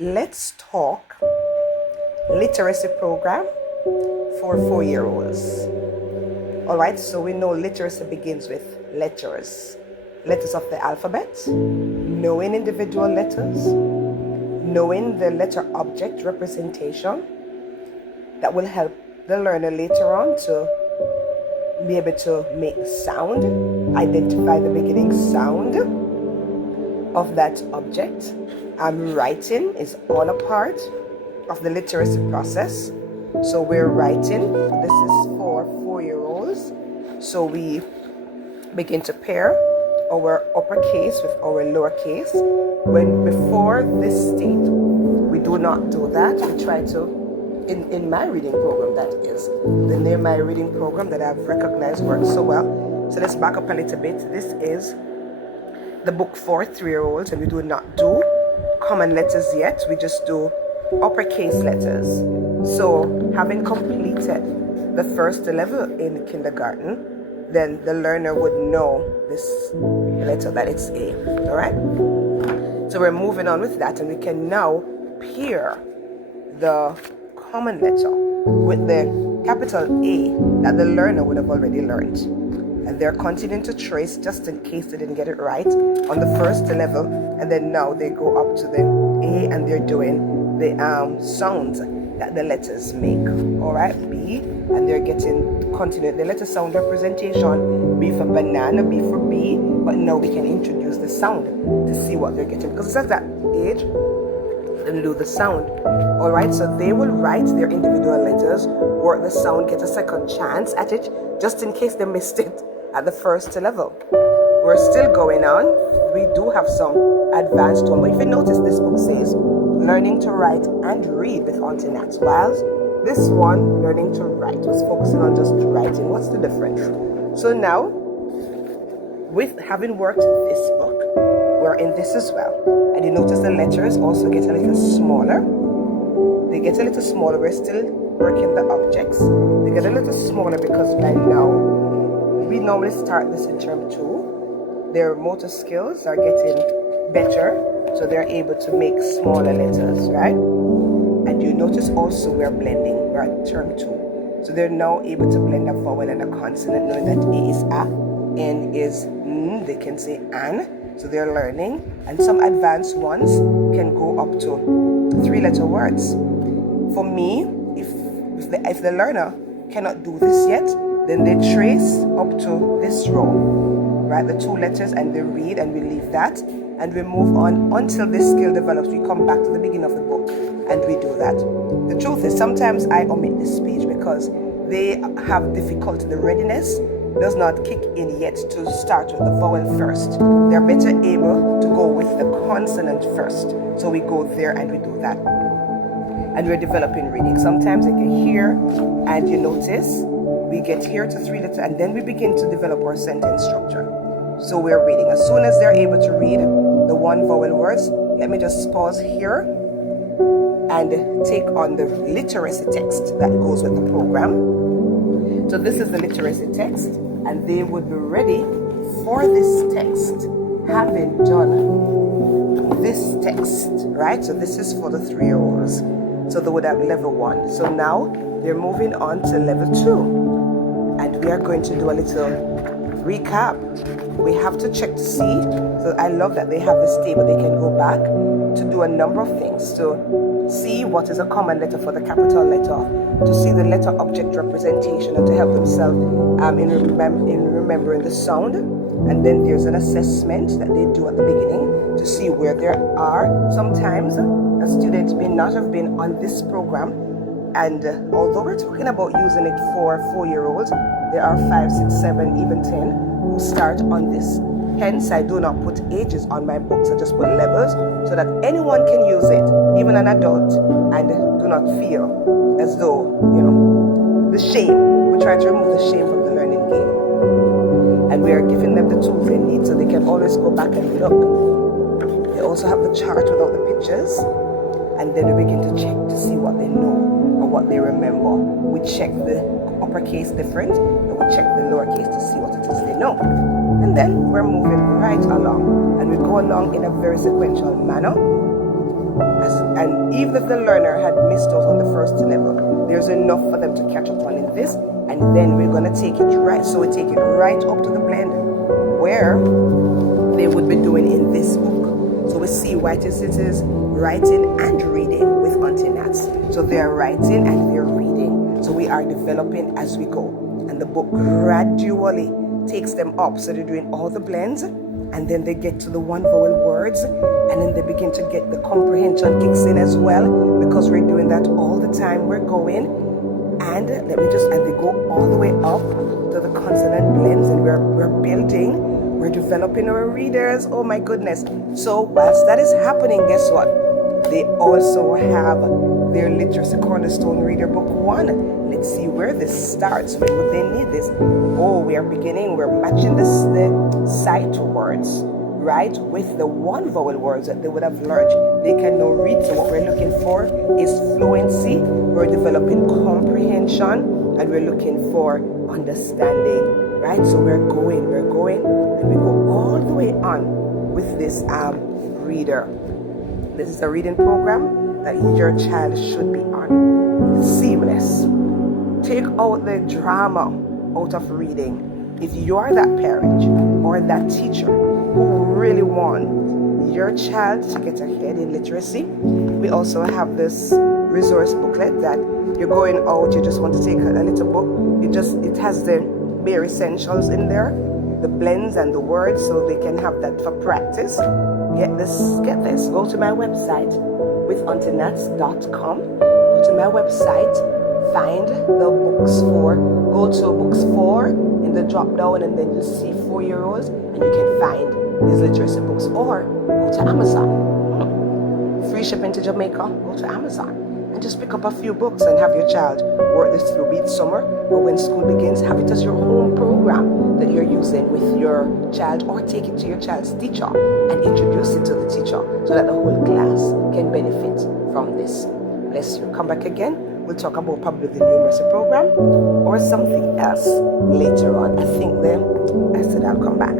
Let's talk literacy program for 4-year-olds. All right, so we know literacy begins with letters of the alphabet, knowing individual letters, knowing the letter object representation that will help the learner later on to be able to make sound, identify the beginning sound of that object. Writing is all a part of the literacy process. So we're writing. This is for 4-year-olds. So we begin to pair our uppercase with our lowercase. When before this state, we do not do that. We try to, in my reading program, that is the name my reading program that I've recognized works so well. So let's back up a little bit. This is the book for 3-year-olds, and we do not do common letters yet. We just do uppercase letters. So having completed the first level in kindergarten, then the learner would know this letter that it's A. All right? So we're moving on with that, and we can now pair the common letter with the capital A that the learner would have already learned. And they're continuing to trace just in case they didn't get it right on the first level, and then now they go up to the A and they're doing the sounds that the letters make. All right, B, and they're getting continued the letter sound representation. B for banana, B for B, but now we can introduce the sound to see what they're getting, because it's at that age then do the sound. All right, so they will write their individual letters, work the sound, get a second chance at it just in case they missed it at the first level. We're still going on. We do have some advanced one, but if you notice, this book says learning to write and read with Auntie Nat, whilst this one, learning to write, was focusing on just writing. What's the difference? So now, with having worked this book, we're in this as well. And you notice the letters also get a little smaller. They get a little smaller. We're still working the objects. They get a little smaller because by now, we normally start this in term 2. Their motor skills are getting better, so they're able to make smaller letters, right? And you notice also we're blending. We're at term 2. So they're now able to blend a vowel and a consonant, knowing that A is A, N is N. They can say an. So they're learning, and some advanced ones can go up to 3-letter words. For me, if the learner cannot do this yet, then they trace up to this row, right? The 2 letters, and they read, and we leave that, and we move on until this skill develops. We come back to the beginning of the book, and we do that. The truth is, sometimes I omit this page because they have difficulty. The readiness does not kick in yet to start with the vowel first. They're better able to go with the consonant first. So we go there and we do that. And we're developing reading. Sometimes they can hear, and you notice we get here to 3 letters, and then we begin to develop our sentence structure. So we're reading. As soon as they're able to read the 1 vowel words, let me just pause here and take on the literacy text that goes with the program. So this is the literacy text, and they would be ready for this text, having done this text, right? So this is for the 3-year-olds. So they would have level 1. So now they're moving on to level 2. And we are going to do a little recap. We have to check to see. So I love that they have this table. They can go back to do a number of things. To see what is a common letter for the capital letter, to see the letter object representation, and to help themselves in remembering the sound. And then there's an assessment that they do at the beginning to see where they are. Sometimes a student may not have been on this program, and although we're talking about using it for 4-year-olds, there are 5, 6, 7, even 10 who start on this. Hence, I do not put ages on my books. I just put levels so that anyone can use it, even an adult, and do not feel as though, the shame. We try to remove the shame from the learning game. And we are giving them the tools they need so they can always go back and look. They also have the chart without the pictures. And then we begin to check to see what they know or what they remember. We check the uppercase different, and we check the lowercase to see what it is they know. And then we're moving right along, and we go along in a very sequential manner as And even if the learner had missed out on the first level, there's enough for them to catch up on in this. And then we're going to take it right. So we take it right up to the blend where they would be doing in this book. So we see what it is writing and reading with Auntie Nats. So they are writing and they're reading. So we are developing as we go. And the book gradually takes them up. So they're doing all the blends. And then they get to the one vowel words. And then they begin to get the comprehension kicks in as well. Because we're doing that all the time. We're going. And and they go all the way up to the consonant blends. And we're building. We're developing our readers. Oh my goodness. So whilst that is happening, guess what? They also have their Literacy Cornerstone Reader Book 1. Let's see where this starts. When would they need this? Oh, we are beginning. We're matching the sight words, right, with the one vowel words that they would have learned. They can now read. So what we're looking for is fluency. We're developing comprehension, and we're looking for understanding. Right, so we're going, and we go all the way on with this reader. This is a reading program that your child should be on. Seamless. Take out the drama out of reading. If you are that parent or that teacher who really want your child to get ahead in literacy, we also have this resource booklet that you're going out, you just want to take a little book. It has the bare essentials in there, the blends and the words, so they can have that for practice. Get this. Go to my website with auntienats.com. Go to my website, find the books for. Go to books for in the drop down, and then you see 4-year-olds, and you can find these literacy books. Or go to Amazon. Free shipping to Jamaica. Go to Amazon. And just pick up a few books and have your child work this through, be it summer or when school begins. Have it as your home program that you're using with your child, or take it to your child's teacher and introduce it to the teacher so that the whole class can benefit from this. Bless you. Come back again. We'll talk about probably the numeracy program or something else later on. I said I'll come back.